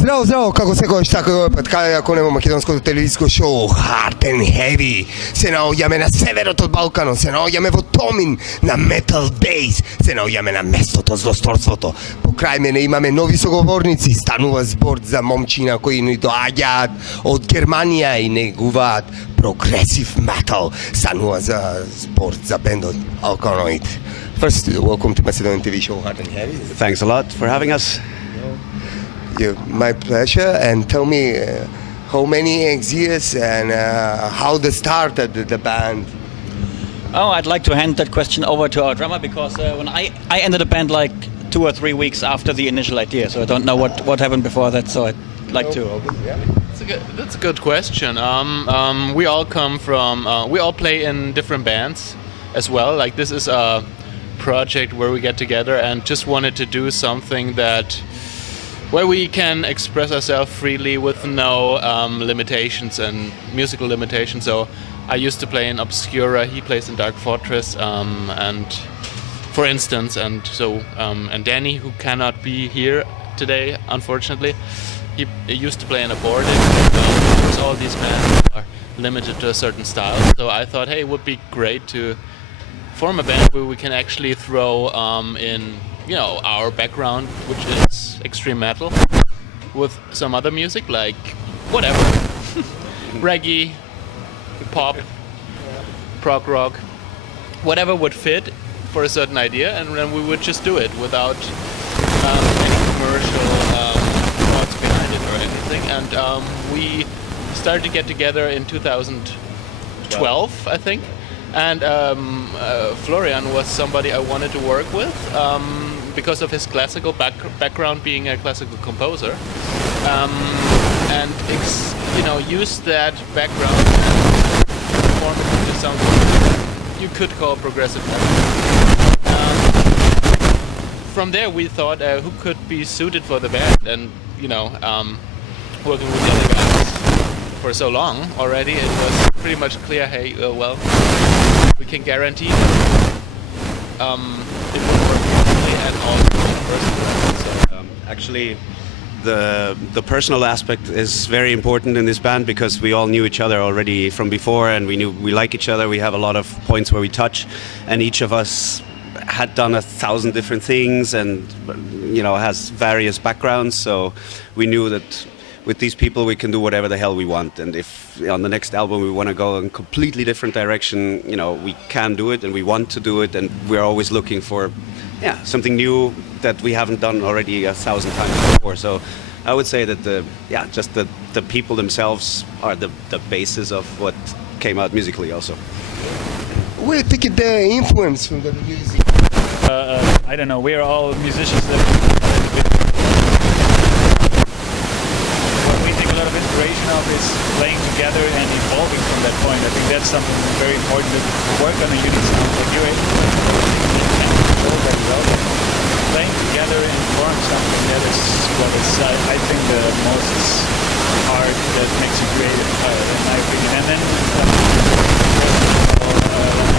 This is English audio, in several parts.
Zdravo, zdravo, kako se goš, tako je opet kako nemo makedonsko televizijsko show Hard and Heavy. Se naođame na sever od Balkanu, se naođame v Tomin na Metaldays, se naođame na mesto to zlostorstvo. Pokraj mene imame novi sogovornici, stanува zbor za momčina koji ni doađat od Germanija i negovat progressive metal. Станува за zbor za band od ALKALOID. First, welcome to Macedonian TV show Hard and Heavy. Thanks a lot for having us. My pleasure. And tell me how many years and how the started the band. Oh, I'd like to hand that question over to our drummer because when I entered the band like 2 or 3 weeks after the initial idea, so I don't know what happened before that. So I'd like to. That's a good question. We all come from. We all play in different bands as well. Like this is a project where we get together and just wanted to do something where we can express ourselves freely with no limitations and musical limitations. So I used to play in Obscura, he plays in Dark Fortress, and for instance, and so and Danny, who cannot be here today, unfortunately, he used to play in Aborted. Because all these bands are limited to a certain style. So I thought, hey, it would be great to form a band where we can actually throw in, you know, our background, which is extreme metal, with some other music like whatever, reggae, pop, prog rock, whatever would fit for a certain idea, and then we would just do it without any commercial thoughts behind it or anything. And we started to get together in 2012, I think. And Florian was somebody I wanted to work with because of his classical background, being a classical composer, and used that background and form it into something you could call progressive metal. From there, we thought who could be suited for the band, and working with the other guys for so long already, it was pretty much clear, hey, we can guarantee it will work perfectly and also personally. So, actually, the personal aspect is very important in this band because we all knew each other already from before, and we knew we like each other. We have a lot of points where we touch, and each of us had done 1,000 different things and has various backgrounds. So we knew that with these people we can do whatever the hell we want, and if on the next album we want to go in a completely different direction, we can do it and we want to do it, and we're always looking for something new that we haven't done already 1,000 times before. So I would say that the people themselves are the basis of what came out musically also. Where do you take the influence from the music? I don't know, we're all musicians that a lot of inspiration of is playing together and evolving from that point. I think that's something very important to work on a unique sound like you can control very well. Playing together and form something that is what is I think the most art that makes you creative in my opinion. And then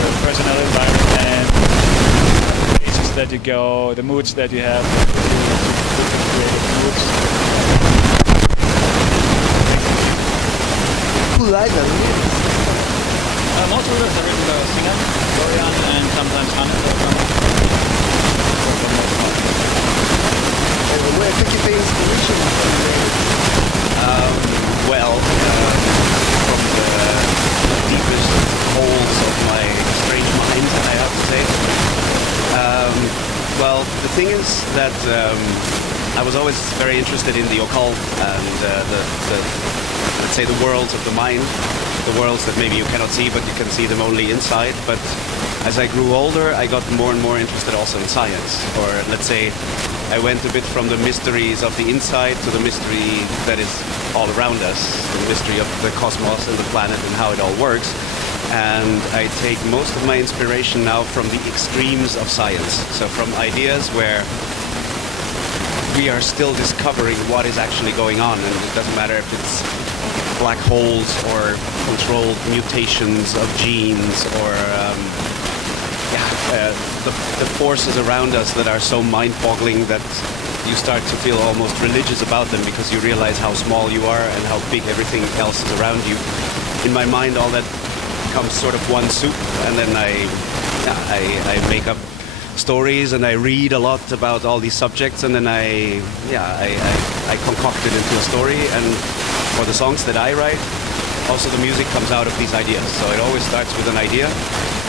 your personal environment, places that you go, the moods that you have, different creative moods. Who write the lyrics? Most lyrics are written by a singer, Florian, and sometimes Hannes or someone. Where did you get the inspiration from? From the deepest holes of my strange mind, I have to say. The thing is that I was always very interested in the occult and let's say the worlds of the mind, the worlds that maybe you cannot see, but you can see them only inside. But as I grew older, I got more and more interested also in science. Or let's say I went a bit from the mysteries of the inside to the mystery that is all around us, the mystery of the cosmos and the planet and how it all works. And I take most of my inspiration now from the extremes of science. So from ideas where we are still discovering what is actually going on, and it doesn't matter if it's black holes or controlled mutations of genes or the forces around us that are so mind-boggling that you start to feel almost religious about them because you realize how small you are and how big everything else is around you. In my mind, all that becomes sort of one soup, and then I make up stories and I read a lot about all these subjects, and then I concoct it into a story. And for the songs that I write, also the music comes out of these ideas. So it always starts with an idea,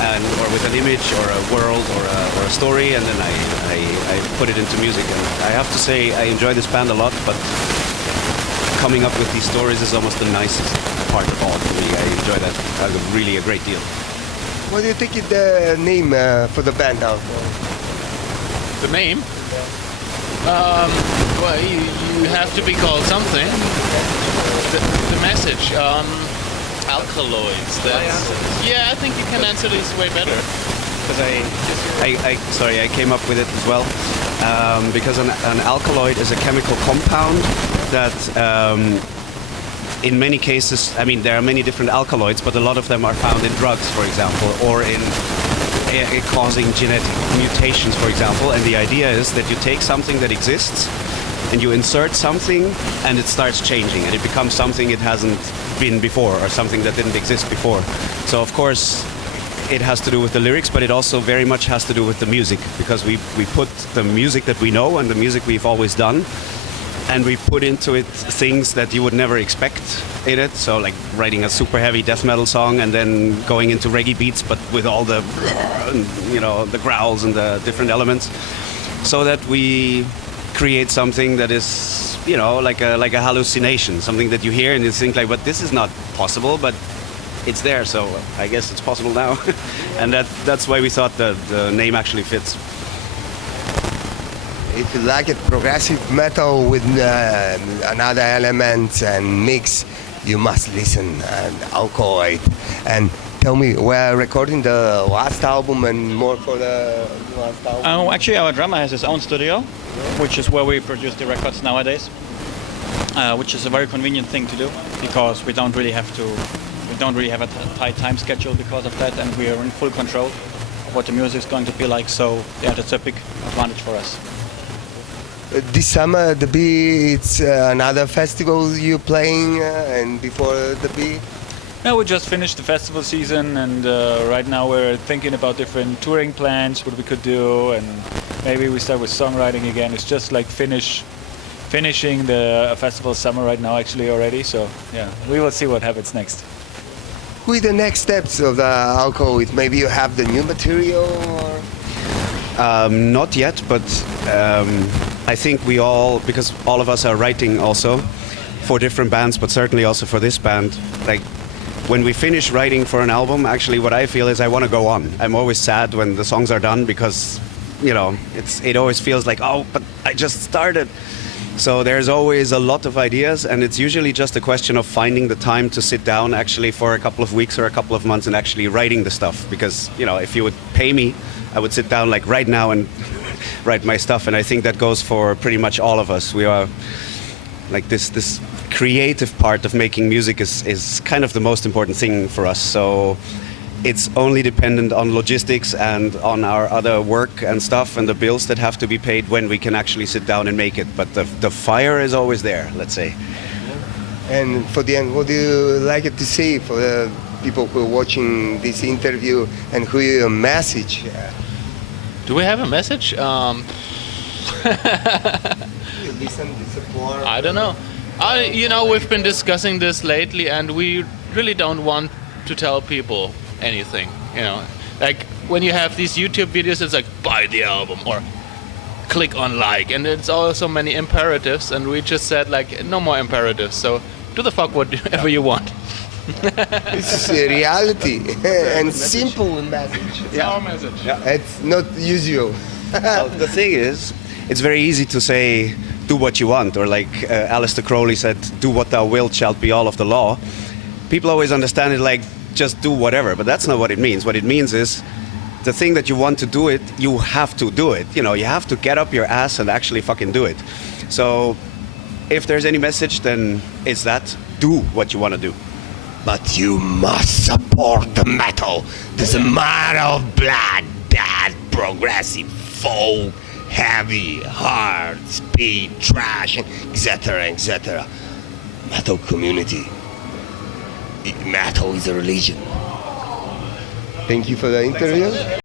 or with an image or a world or a story, and then I put it into music. And I have to say I enjoy this band a lot, but coming up with these stories is almost the nicest part of all for me. I enjoy that really a great deal. What do you think is the name for the band now? The name? Well, you have to be called something. The message, alkaloids. Yeah, I think you can answer this way better. Because I came up with it as well. Because an alkaloid is a chemical compound that, in many cases, I mean, there are many different alkaloids, but a lot of them are found in drugs, for example, or in causing genetic mutations, for example. And the idea is that you take something that exists and you insert something and it starts changing and it becomes something it hasn't been before, or something that didn't exist before. So of course it has to do with the lyrics, but it also very much has to do with the music, because we put the music that we know and the music we've always done, and we put into it things that you would never expect in it. So like writing a super heavy death metal song and then going into reggae beats, but with all the, the growls and the different elements, so that we create something that is, like a hallucination, something that you hear and you think like, but this is not possible, but it's there, so I guess it's possible now. And that's why we thought the name actually fits. If you like it, progressive metal with another elements and mix, you must listen and ALKALOID. And tell me, we're recording the last album and more for the last album. Actually, our drummer has his own studio, which is where we produce the records nowadays, which is a very convenient thing to do, because we don't really have a tight time schedule because of that, and we are in full control of what the music is going to be like. So yeah, that's a big advantage for us. This summer, the B, it's another festival you're playing, and before the B? No, we just finished the festival season, and right now we're thinking about different touring plans, what we could do, and maybe we start with songwriting again. It's just like finishing the festival summer right now, actually, already. So yeah, we will see what happens next. Who are the next steps of the ALKALOID? Maybe you have the new material? Or? Not yet, but I think because all of us are writing also for different bands, but certainly also for this band. Like when we finish writing for an album, actually what I feel is I want to go on. I'm always sad when the songs are done, because it always feels like, oh, but I just started. So there's always a lot of ideas, and it's usually just a question of finding the time to sit down actually for a couple of weeks or a couple of months and actually writing the stuff. Because if you would pay me, I would sit down like right now and write my stuff. And I think that goes for pretty much all of us. We are like this creative part of making music is kind of the most important thing for us. So it's only dependent on logistics and on our other work and stuff and the bills that have to be paid when we can actually sit down and make it. But the fire is always there, let's say. And for the end, what do you like it to say for the people who are watching this interview, and who your message? Do we have a message? You listen, you support. I don't know. We've been discussing this lately, and we really don't want to tell people anything. Like when you have these YouTube videos, it's like buy the album or click on like, and it's also many imperatives, and we just said like no more imperatives. So do the fuck whatever you want. This is a reality and simple message. It's our message. Yeah. It's not usual. Well, the thing is, it's very easy to say do what you want, or like Aleister Crowley said, do what thou wilt shall be all of the law. People always understand it like just do whatever, but that's not what it means. What it means is the thing that you want to do it, you have to do it. You have to get up your ass and actually fucking do it. So if there's any message, then it's that, do what you want to do. But you must support the metal. Doesn't matter of blood, death, progressive, folk, heavy, hard, speed, trash, etc., etc. Metal community. Metal is a religion. Thank you for the interview.